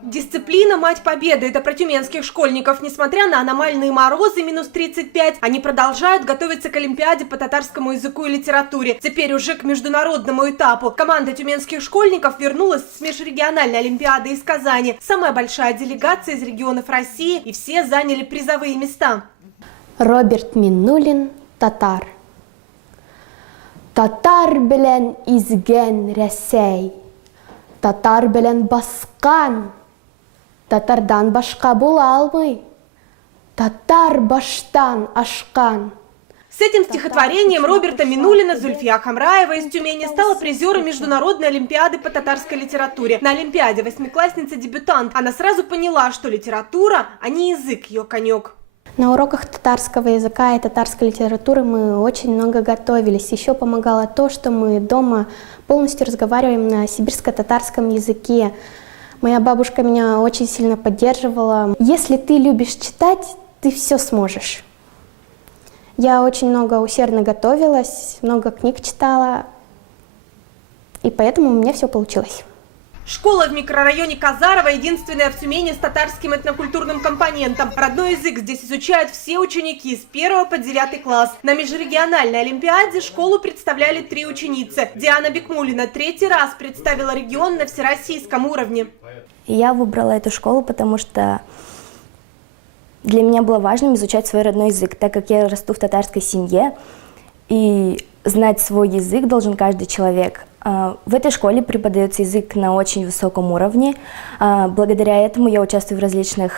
Дисциплина – мать победы. Это про тюменских школьников. Несмотря на аномальные морозы, минус 35, они продолжают готовиться к Олимпиаде по татарскому языку и литературе. Теперь уже к международному этапу. Команда тюменских школьников вернулась с межрегиональной Олимпиады из Казани. Самая большая делегация из регионов России, и все заняли призовые места. Роберт Миннулин, татар. Татар белен изген Ресей. Татар белен баскан. Татардан башка була алмый. Татар баштан ашкан. С этим стихотворением Роберта Миннулина Зульфия Хамраева из Тюмени стала призером Международной Олимпиады по татарской литературе. На Олимпиаде восьмиклассница-дебютант. Она сразу поняла, что литература, а не язык ее конек. На уроках татарского языка и татарской литературы мы очень много готовились. Еще помогало то, что мы дома полностью разговариваем на сибирско-татарском языке. Моя бабушка меня очень сильно поддерживала. Если ты любишь читать, ты все сможешь. Я очень много усердно готовилась, много книг читала, и поэтому у меня все получилось. Школа в микрорайоне Казарова единственная в Тюмени с татарским этнокультурным компонентом. Родной язык здесь изучают все ученики с 1 по 9 класс. На межрегиональной олимпиаде школу представляли 3 ученицы. Диана Бекмулина 3-й раз представила регион на всероссийском уровне. Я выбрала эту школу, потому что для меня было важным изучать свой родной язык, так как я расту в татарской семье, и знать свой язык должен каждый человек. В этой школе преподается язык на очень высоком уровне. Благодаря этому я участвую в различных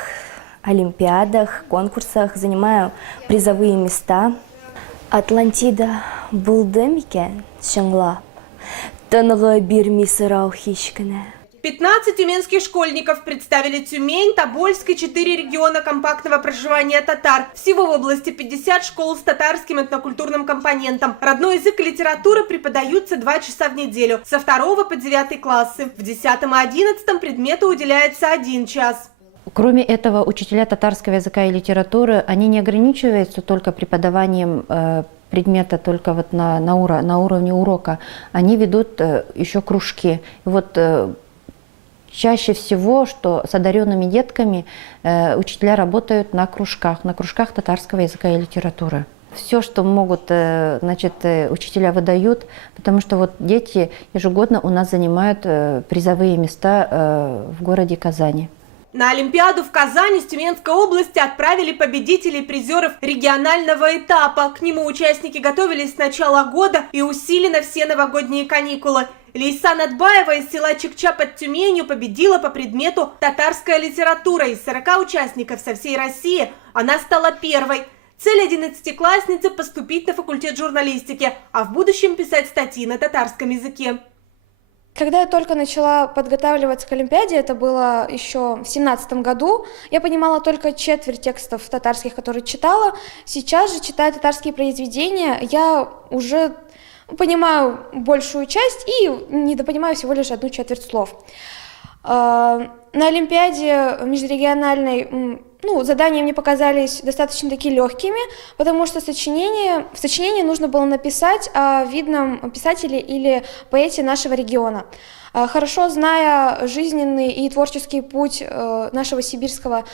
олимпиадах, конкурсах, занимаю призовые места. Атлантида булдемике шангла, тангы бирми сырау хищкане. 15 тюменских школьников представили Тюмень, Тобольск и 4 региона компактного проживания татар. Всего в области 50 школ с татарским этнокультурным компонентом. Родной язык и литература преподаются 2 часа в неделю, со 2 по 9 классы. В 10 и 11 предмету уделяется 1 час. Кроме этого, учителя татарского языка и литературы, они не ограничиваются только преподаванием предмета только вот на уровне урока. Они ведут еще кружки. Чаще всего, что с одаренными детками учителя работают на кружках татарского языка и литературы. Все, что могут, учителя выдают, потому что вот дети ежегодно у нас занимают призовые места в городе Казани. На Олимпиаду в Казани с Тюменской области отправили победителей и призеров регионального этапа. К нему участники готовились с начала года и усиленно все новогодние каникулы. Лейсан Атбаева из села Чикча под Тюменью победила по предмету «Татарская литература». Из 40 участников со всей России она стала первой. Цель 11-классницы – поступить на факультет журналистики, а в будущем писать статьи на татарском языке. Когда я только начала подготавливаться к Олимпиаде, это было еще в 2017 году, я понимала только четверть текстов татарских, которые читала. Сейчас же, читая татарские произведения, я уже понимаю большую часть и недопонимаю всего лишь 1/4 слов. На Олимпиаде межрегиональной задания мне показались достаточно таки легкими, потому что в сочинении нужно было написать о видном писателе или поэте нашего региона. Хорошо зная жизненный и творческий путь нашего сибирского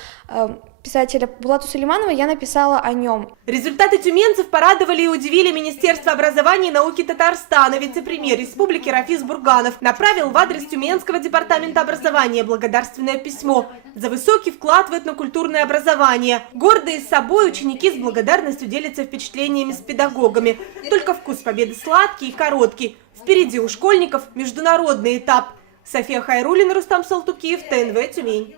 писателя Булата Сулейманова, я написала о нем. Результаты тюменцев порадовали и удивили Министерство образования и науки Татарстана. Вице-премьер республики Рафис Бурганов направил в адрес Тюменского департамента образования благодарственное письмо за высокий вклад в этнокультурное образование. Гордые собой, ученики с благодарностью делятся впечатлениями с педагогами. Только вкус победы сладкий и короткий. Впереди у школьников международный этап. София Хайруллина, Рустам Салтукиев, ТНВ Тюмень.